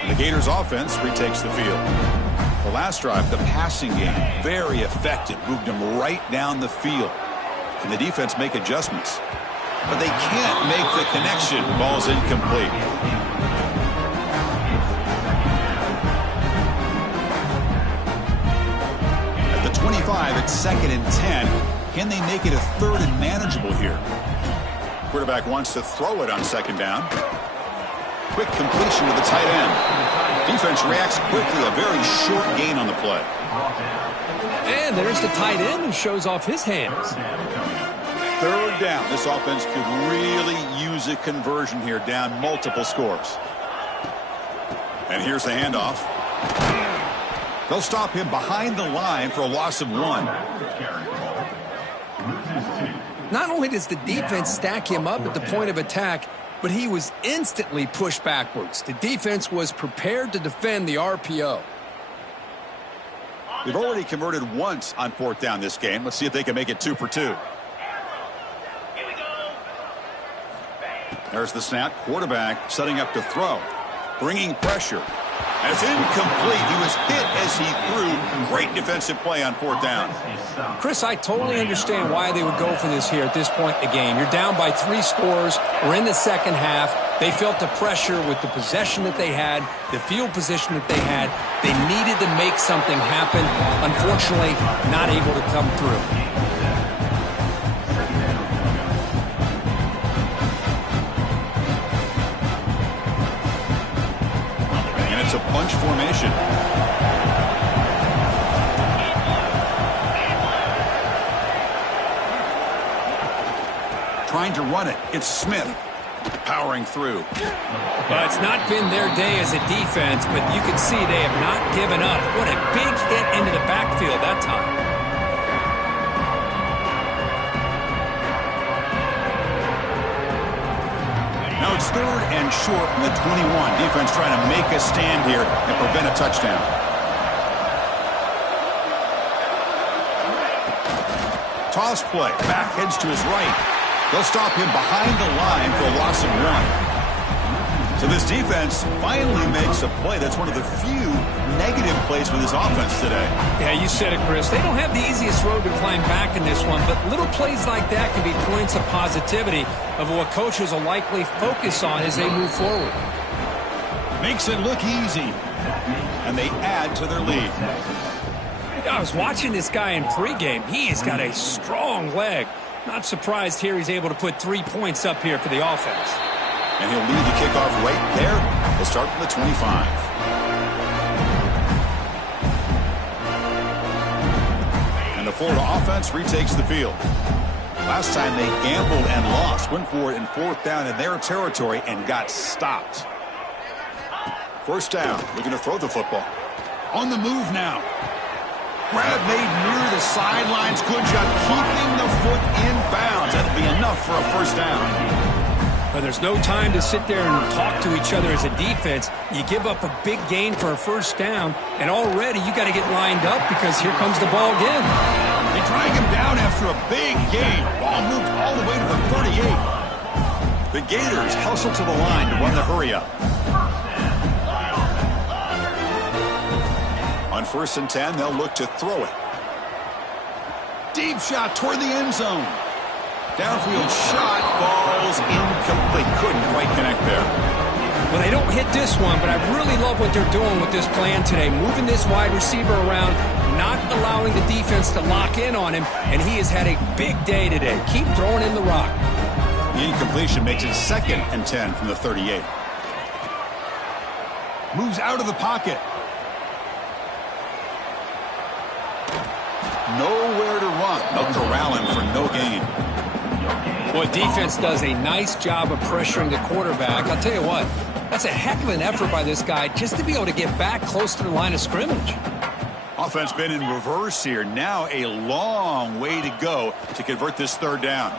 And the Gators offense retakes the field. The last drive, the passing game, very effective. Moved them right down the field. And the defense make adjustments. But they can't make the connection. Ball's incomplete. At the 25, it's 2nd and 10. Can they make it a 3rd and manageable here? Quarterback wants to throw it on 2nd down. Quick completion to the tight end. Defense reacts quickly. A very short gain on the play. And there's the tight end who shows off his hands. Third down. This offense could really use a conversion here, down multiple scores. And here's the handoff. They'll stop him behind the line for a loss of 1. Not only does the defense stack him up at the point of attack, but he was instantly pushed backwards. The defense was prepared to defend the RPO. They've already converted once on 4th down this game. Let's see if they can make it 2 for 2. There's the snap. Quarterback setting up to throw. Bringing pressure. And it's incomplete. He was hit as he threw. Great defensive play on 4th down. Chris, I totally understand why they would go for this here at this point in the game. You're down by 3 scores. We're in the second half. They felt the pressure with the possession that they had, the field position that they had. They needed to make something happen. Unfortunately, not able to come through. It's a bunch formation. Trying to run it. It's Smith. Powering through. Well, it's not been their day as a defense, but you can see they have not given up. What a big hit into the backfield that time. Now it's 3rd and short from the 21. Defense trying to make a stand here and prevent a touchdown. Toss play. Back heads to his right. They'll stop him behind the line for a loss of 1. So this defense finally makes a play. That's one of the few negative plays for this offense today. Yeah, you said it, Chris. They don't have the easiest road to climb back in this one, but little plays like that can be points of positivity of what coaches will likely focus on as they move forward. Makes it look easy. And they add to their lead. I was watching this guy in pregame. He has got a strong leg. Not surprised here he's able to put 3 points up here for the offense. And he'll lead the kickoff right there. We'll start from the 25. And the Florida offense retakes the field. Last time they gambled and lost. Went for it in 4th down in their territory and got stopped. 1st down. Looking to throw the football. On the move now. Grab made near the sidelines. Good job keeping the foot in bounds. That'll be enough for a 1st down. But there's no time to sit there and talk to each other as a defense. You give up a big gain for a 1st down, and already you got to get lined up because here comes the ball again. They drag him down after a big gain. Ball moved all the way to the 38. The Gators hustle to the line to run the hurry up. On 1st and 10, they'll look to throw it. Deep shot toward the end zone. Downfield shot falls incomplete. Couldn't quite connect there. Well, they don't hit this one, but I really love what they're doing with this plan today. Moving this wide receiver around, not allowing the defense to lock in on him, and he has had a big day today. Keep throwing in the rock. The incompletion makes it 2nd and 10 from the 38. Moves out of the pocket. Nowhere to run. They'll corral him for no gain. Well, defense does a nice job of pressuring the quarterback. I'll tell you what, that's a heck of an effort by this guy just to be able to get back close to the line of scrimmage. Offense been in reverse here. Now a long way to go to convert this 3rd down.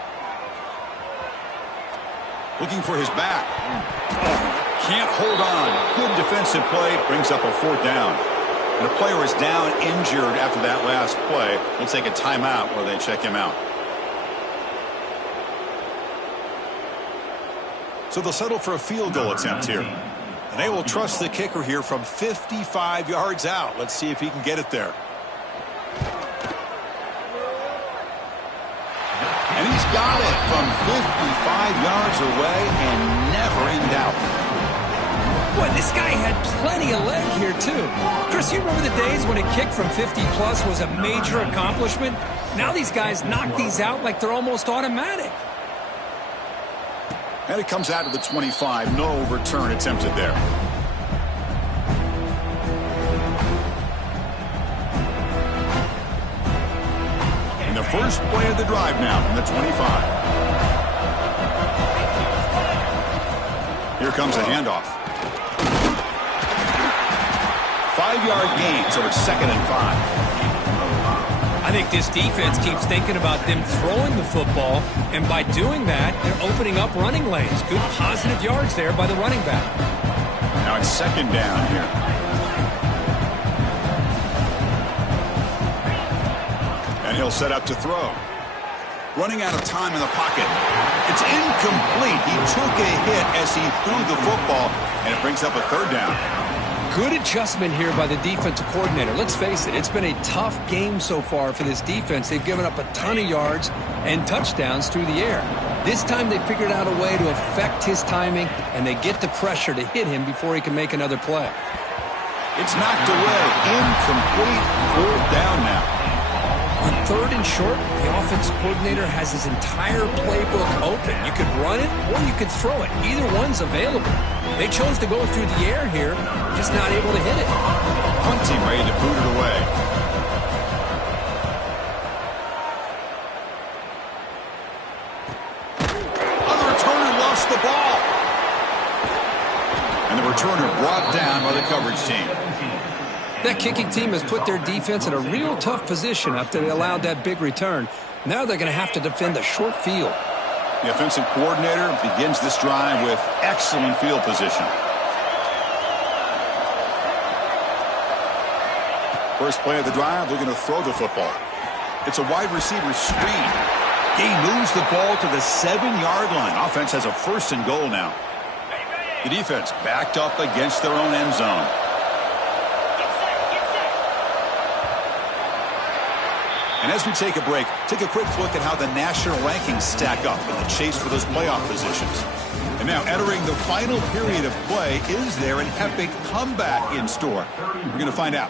Looking for his back. Can't hold on. Good defensive play. Brings up a 4th down. And a player is down injured after that last play. They'll take a timeout while they check him out. So they'll settle for a field goal attempt here. And they will trust the kicker here from 55 yards out. Let's see if he can get it there. And he's got it from 55 yards away and never in doubt. Boy, this guy had plenty of leg here, too. Chris, you remember the days when a kick from 50-plus was a major accomplishment? Now these guys knock these out like they're almost automatic. And it comes out to the 25. No return attempted there. And the First play of the drive now from the 25. Here comes a handoff. 5-yard gain, so it's 2nd and 5. I think this defense keeps thinking about them throwing the football, and by doing that, they're opening up running lanes. Good positive yards there by the running back. Now it's 2nd down here. And he'll set up to throw. Running out of time in the pocket. It's incomplete. He took a hit as he threw the football, and it brings up a 3rd down. Good adjustment here by the defensive coordinator. Let's face it, it's been a tough game so far for this defense. They've given up a ton of yards and touchdowns through the air. This time they figured out a way to affect his timing, and they get the pressure to hit him before he can make another play. It's knocked away. Incomplete. 4th down now. On 3rd and short, the offensive coordinator has his entire playbook open. You could run it or you could throw it. Either one's available. They chose to go through the air here, just not able to hit it. Punt team ready to boot it away. On the returner, lost the ball. And the returner brought down by the coverage team. That kicking team has put their defense in a real tough position after they allowed that big return. Now they're going to have to defend a short field. The offensive coordinator begins this drive with excellent field position. First play of the drive, they're going to throw the football. It's a wide receiver screen. He moves the ball to the 7-yard line. Offense has a 1st and goal now. The defense backed up against their own end zone. And as we take a break, take a quick look at how the national rankings stack up in the chase for those playoff positions. And now entering the final period of play, is there an epic comeback in store? We're going to find out.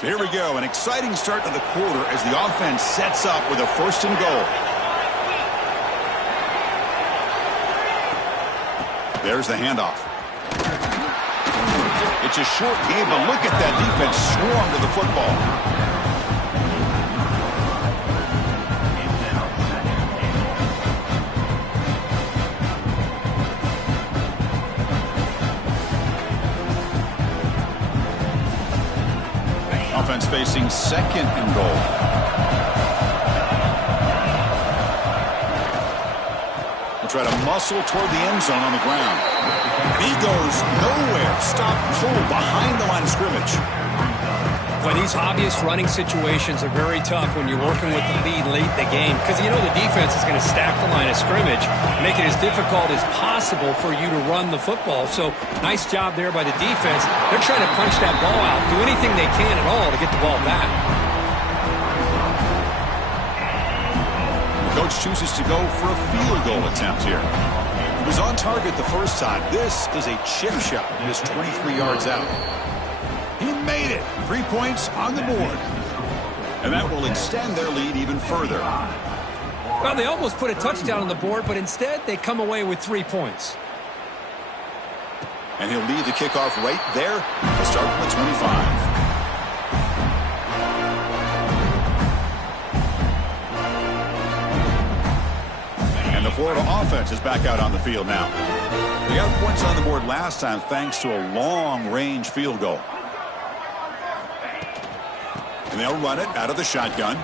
So here we go, an exciting start to the quarter as the offense sets up with a 1st and goal. There's the handoff. It's a short game, but look at that defense swarm to the football. Offense facing 2nd and goal. Try to muscle toward the end zone on the ground. He goes nowhere. Stop pull behind the line of scrimmage. Well, these obvious running situations are very tough when you're working with the lead late in the game because you know the defense is going to stack the line of scrimmage, make it as difficult as possible for you to run the football. So nice job there by the defense. They're trying to punch that ball out, do anything they can at all to get the ball back. Coach chooses to go for a field goal attempt here. He was on target the first time. This is a chip shot. He is 23 yards out. He made it. 3 points on the board. And that will extend their lead even further. Well, they almost put a touchdown on the board, but instead they come away with 3 points. And he'll lead the kickoff right there. He'll start from the 25. The Florida offense is back out on the field now. They got points on the board last time thanks to a long-range field goal. And they'll run it out of the shotgun.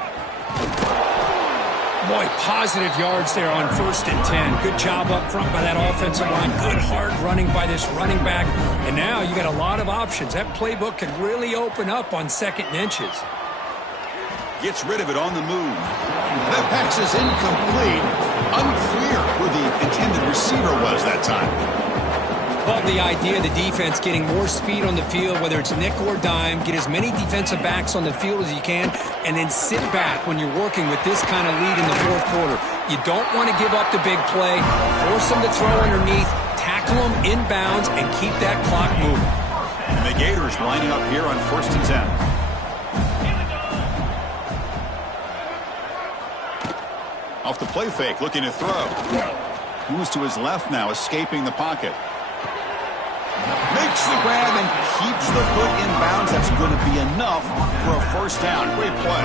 Boy, positive yards there on 1st and 10. Good job up front by that offensive line. Good hard running by this running back. And now you got a lot of options. That playbook can really open up on 2nd and inches. Gets rid of it on the move. That pass is incomplete. Unclear who the intended receiver was that time. Well, the idea of the defense getting more speed on the field, whether it's nickel or dime, get as many defensive backs on the field as you can, and then sit back when you're working with this kind of lead in the 4th quarter. You don't want to give up the big play. Force them to throw underneath, tackle them inbounds, and keep that clock moving. And the Gators lining up here on 1st and 10. Off the play fake, looking to throw. Moves to his left now, escaping the pocket. makes the grab and keeps the foot in bounds. That's going to be enough for a first down. Great play.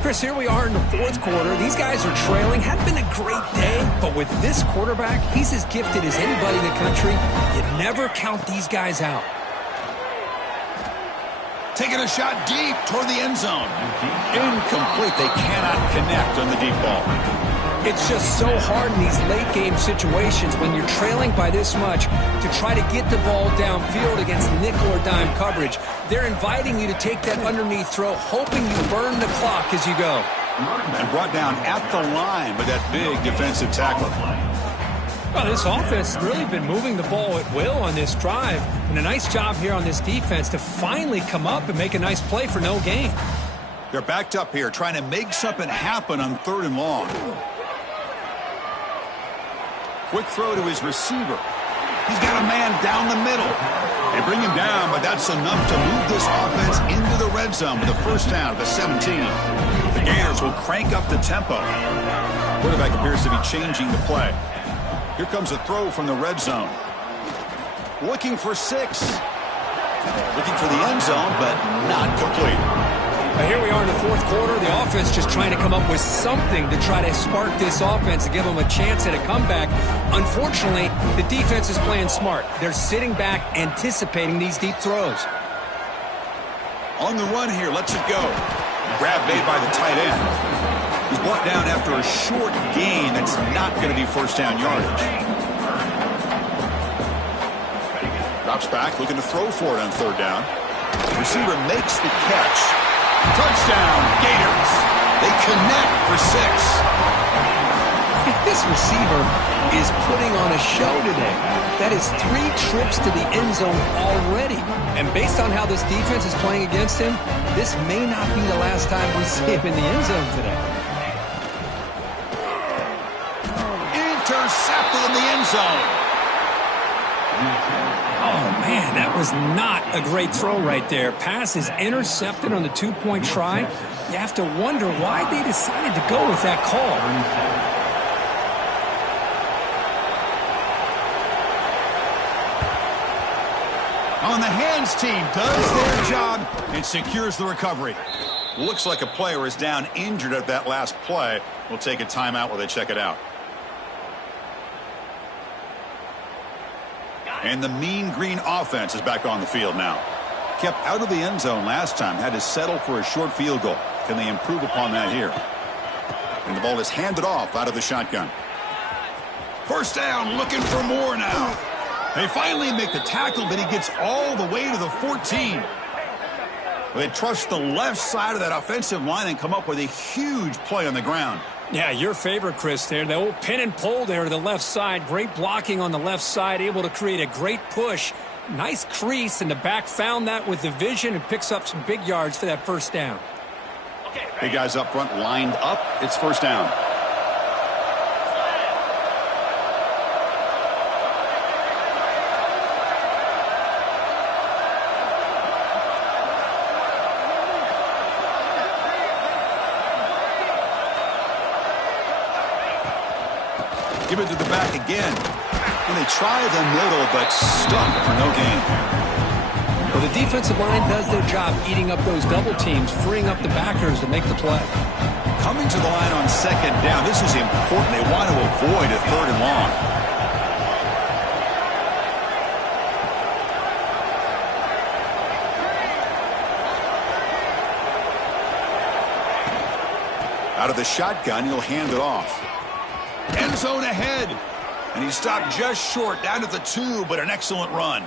Chris, here we are in the fourth quarter. These guys are trailing. Hadn't been a great day, but with this quarterback, he's as gifted as anybody in the country. You never count these guys out. Taking a shot deep toward the end zone. Incomplete. They cannot connect on the deep ball. It's just so hard in these late-game situations when you're trailing by this much to try to get the ball downfield against nickel or dime coverage. They're inviting you to take that underneath throw, hoping you burn the clock as you go. And brought down at the line with that big defensive tackle. Well, this offense has really been moving the ball at will on this drive. And a nice job here on this defense to finally come up and make a nice play for no gain. They're backed up here trying to make something happen on 3rd and long. Quick throw to his receiver. He's got a man down the middle. They bring him down, but that's enough to move this offense into the red zone with a first down at the 17. The Gators will crank up the tempo. Quarterback appears to be changing the play. Here comes a throw from the red zone. Looking for 6. Looking for the end zone, but not complete. Now here we are in the fourth quarter. The offense just trying to come up with something to try to spark this offense to give them a chance at a comeback. Unfortunately, the defense is playing smart. They're sitting back, anticipating these deep throws. On the run here, lets it go. Grab made by the tight end. He's brought down after a short gain that's not going to be first down yardage. Drops back, looking to throw for it on 3rd down. Receiver makes the catch. Touchdown, Gators. They connect for 6. This receiver is putting on a show today. That is 3 trips to the end zone already. And based on how this defense is playing against him, this may not be the last time we see him in the end zone today. Intercepted in the end zone. Oh, man, that was not a great throw right there. Pass is intercepted on the 2-point try. You have to wonder why they decided to go with that call. On the hands team does their job and secures the recovery. Looks like a player is down injured at that last play. We'll take a timeout while they check it out. And the mean green offense is back on the field now. Kept out of the end zone last time, had to settle for a short field goal. Can they improve upon that here? And the ball is handed off out of the shotgun. First down, looking for more now. They finally make the tackle, but he gets all the way to the 14. They trust the left side of that offensive line and come up with a huge play on the ground. Yeah, your favorite, Chris, there. The old pin and pull there to the left side. Great blocking on the left side, able to create a great push. Nice crease, and the back found that with the vision and picks up some big yards for that first down. Big guys up front lined up. It's first down. Give it to the back again. And they try the middle, but stuck for no gain. Well, the defensive line does their job eating up those double teams, freeing up the backers to make the play. Coming to the line on 2nd down. This is important. They want to avoid a 3rd and long. Out of the shotgun, he'll hand it off. End zone ahead. And he stopped just short, down at the 2, but an excellent run.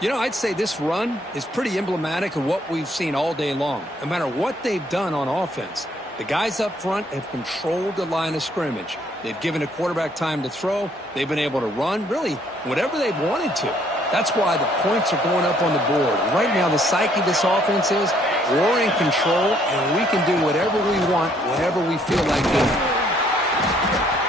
You know, I'd say this run is pretty emblematic of what we've seen all day long. No matter what they've done on offense, the guys up front have controlled the line of scrimmage. They've given a quarterback time to throw. They've been able to run, really, whatever they've wanted to. That's why the points are going up on the board. Right now, the psyche of this offense is we're in control, and we can do whatever we want, whatever we feel like doing.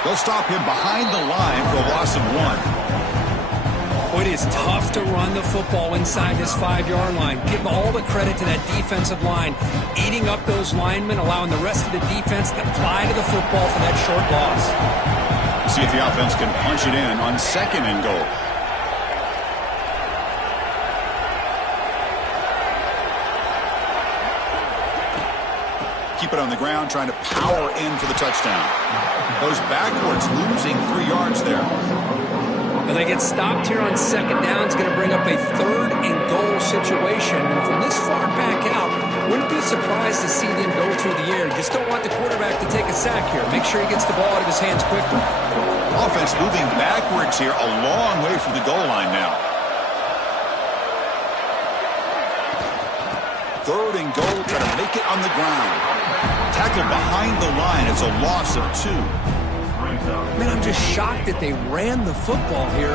They'll stop him behind the line for a loss of 1. It is tough to run the football inside this 5-yard line. Give all the credit to that defensive line, eating up those linemen, allowing the rest of the defense to fly to the football for that short loss. See if the offense can punch it in on 2nd and goal. keep it on the ground, trying to power in for the touchdown. Goes backwards, losing 3 yards there. And they get stopped here on second down. It's going to bring up a 3rd and goal situation. And from this far back out, wouldn't be surprised to see them go through the air. Just don't want the quarterback to take a sack here. Make sure he gets the ball out of his hands quickly. Offense moving backwards here, a long way from the goal line now. 3rd and goal, trying to make it on the ground. Tackled behind the line. It's a loss of 2. Man, I'm just shocked that they ran the football here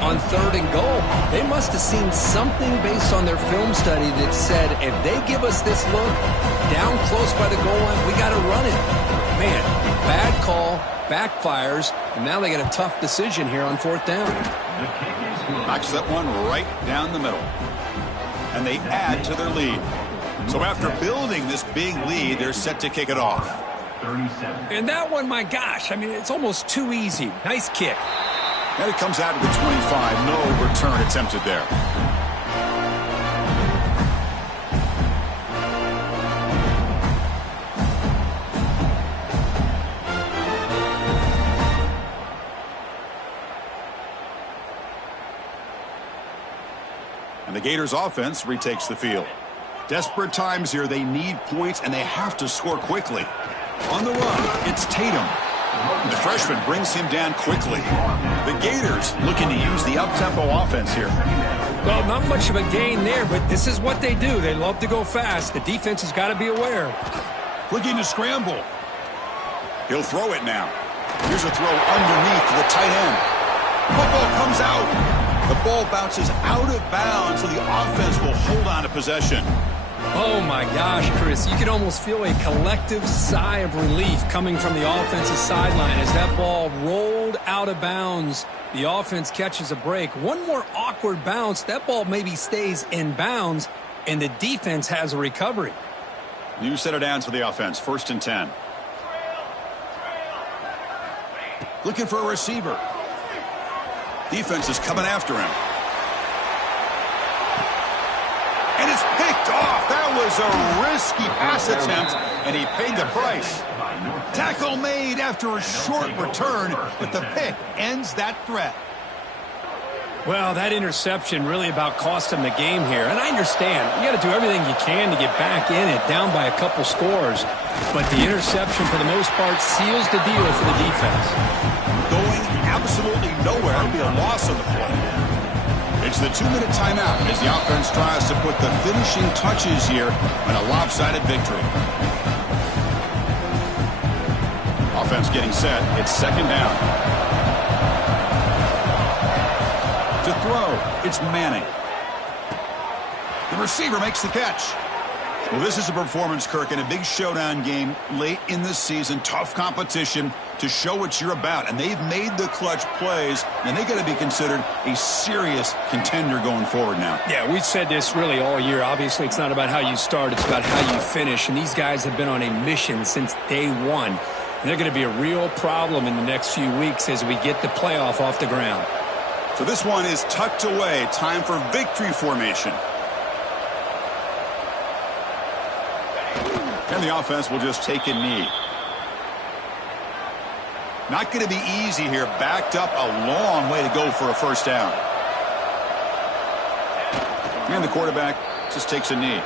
on 3rd and goal. They must have seen something based on their film study that said, if they give us this look down close by the goal line, we got to run it. Man, bad call, backfires, and now they get a tough decision here on 4th down. Knocks that one right down the middle. And they add to their lead. So after building this big lead, they're set to kick it off. 37. And that one, my gosh, I mean, it's almost too easy. Nice kick. And it comes out to the 25. No return attempted there. And the Gators offense retakes the field. Desperate times here. They need points, and they have to score quickly. On the run, it's Tatum. The freshman brings him down quickly. The Gators looking to use the up-tempo offense here. Well, not much of a gain there, but this is what they do. They love to go fast. The defense has got to be aware. Looking to scramble. He'll throw it now. Here's a throw underneath to the tight end. Football comes out. The ball bounces out of bounds, so the offense will hold on to possession. Oh, my gosh, Chris. You could almost feel a collective sigh of relief coming from the offensive sideline as that ball rolled out of bounds. The offense catches a break. One more awkward bounce. That ball maybe stays in bounds, and the defense has a recovery. New set of downs for the offense. 1st and 10. Looking for a receiver. Defense is coming after him. And it's picked off. That was a risky pass attempt, and he paid the price. Tackle made after a short return, but the pick ends that threat. Well, that interception really about cost him the game here. And I understand. You got to do everything you can to get back in it, down by a couple scores. But the interception, for the most part, seals the deal for the defense. Going absolutely nowhere. It'll be a loss on the play. It's the 2-minute timeout as the offense tries to put the finishing touches here on a lopsided victory. Offense getting set. It's 2nd down. To throw, it's Manning. The receiver makes the catch. Well, this is a performance, Kirk, in a big showdown game late in the season. Tough competition to show what you're about. And they've made the clutch plays, and they've got to be considered a serious contender going forward now. Yeah, we've said this really all year. Obviously, it's not about how you start. It's about how you finish. And these guys have been on a mission since day one. And they're going to be a real problem in the next few weeks as we get the playoff off the ground. So this one is tucked away. Time for victory formation. And the offense will just take a knee. Not going to be easy here. Backed up a long way to go for a 1st down. And the quarterback just takes a knee.